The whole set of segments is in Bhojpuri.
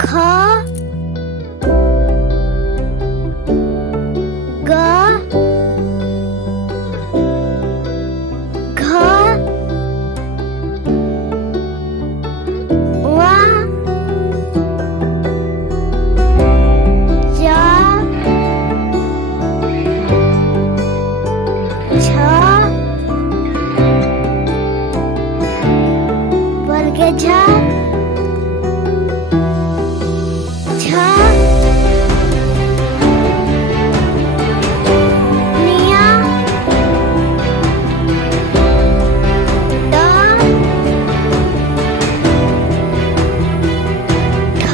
ख ग घ व ज छ वर्ग झ छ निया ड ठ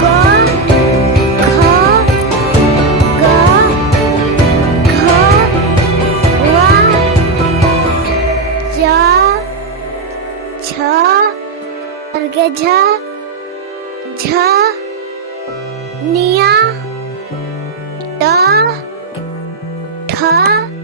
ग ख ग घ व ज छ वर्ग झ झ निया ड ठ